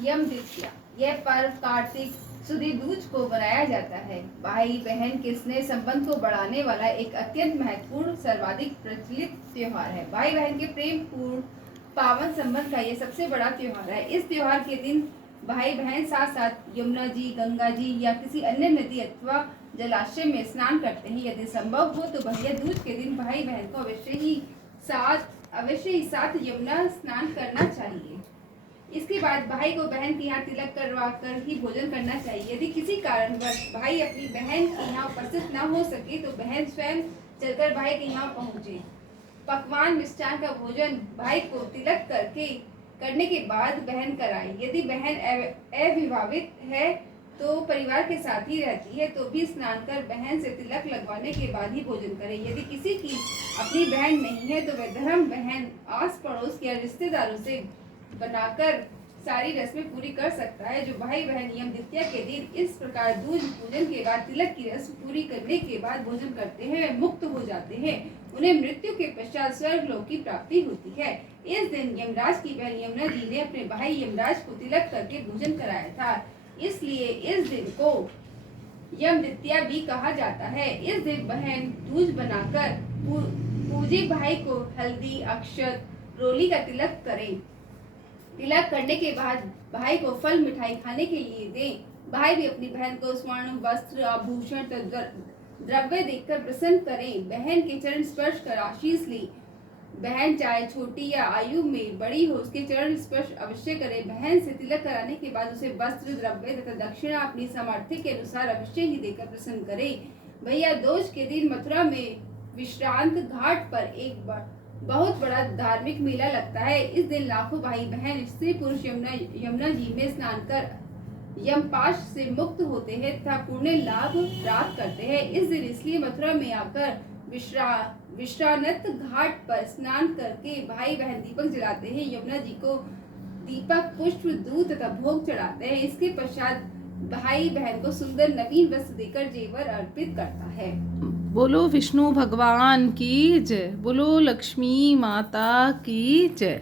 यम द्वितीया, यह पर्व कार्तिक सुदी दूज को मनाया जाता है। भाई बहन के स्नेह संबंध को बढ़ाने वाला एक अत्यंत महत्वपूर्ण सर्वाधिक प्रचलित त्योहार है। भाई बहन के प्रेम पूर्ण पावन संबंध का ये सबसे बड़ा त्योहार है। इस त्योहार के दिन भाई बहन साथ साथ यमुना जी, गंगा जी या किसी अन्य नदी अथवा जलाशय में स्नान करते हैं। यदि संभव हो तो भैया दूज के दिन भाई बहन को अवश्य ही साथ यमुना स्नान करना चाहिए। इसके बाद भाई को बहन के यहाँ तिलक करवा कर ही भोजन करना चाहिए। यदि किसी कारणवश भाई अपनी बहन के यहाँ उपस्थित न हो सके तो बहन स्वयं चलकर भाई के यहाँ पहुँचे। पकवान मिष्ठान का भोजन भाई को तिलक करने के बाद बहन कराए। यदि बहन अविवाहित है तो परिवार के साथ ही रहती है तो भी स्नान कर बहन से तिलक लगवाने के बाद ही भोजन करे। यदि किसी की अपनी बहन नहीं है तो वह धर्म बहन आस पड़ोस या रिश्तेदारों से बनाकर सारी रस्में पूरी कर सकता है। जो भाई बहन यम द्वितीया के दिन इस प्रकार दूज पूजन के बाद तिलक की रस्म पूरी करने के बाद भोजन करते हैं वे मुक्त हो जाते हैं। उन्हें मृत्यु के पश्चात स्वर्ग लोक की प्राप्ति होती है। इस दिन यमराज की बहन यमुना जी ने अपने भाई यमराज को तिलक करके भोजन कराया था, इसलिए इस दिन को यम द्वितीया भी कहा जाता है। इस दिन बहन दूज बनाकर पूजे भाई को हल्दी, अक्षत, रोली का तिलक करें। तिलक करने के बाद भाई को फल मिठाई खाने के लिए दें। भाई भी अपनी बहन को स्वर्ण, वस्त्र, आभूषण, द्रव्य देकर प्रसन्न करें। बहन के चरण स्पर्श कर आशीष ली। बहन चाहे छोटी या आयु में बड़ी हो उसके चरण स्पर्श अवश्य करें। बहन से तिलक कराने के बाद उसे वस्त्र, द्रव्य तथा दक्षिणा अपनी सामर्थ्य के अनुसार अवश्य ही देकर प्रसन्न करें। भैया दूज के दिन मथुरा में विश्रांत घाट पर एक बहुत बड़ा धार्मिक मेला लगता है। इस दिन लाखों भाई बहन स्त्री पुरुष यमुना जी में स्नान कर यमपाश से मुक्त होते हैं तथा पुण्य लाभ प्राप्त करते हैं। इस दिन इसलिए मथुरा में आकर विश्रानत घाट पर स्नान करके भाई बहन दीपक जलाते हैं। यमुना जी को दीपक, पुष्प, दूध तथा भोग चढ़ाते हैं। इसके पश्चात भाई बहन को सुंदर नवीन वस्त्र देकर जेवर अर्पित करता है। बोलो विष्णु भगवान की जय, बोलो लक्ष्मी माता की जय।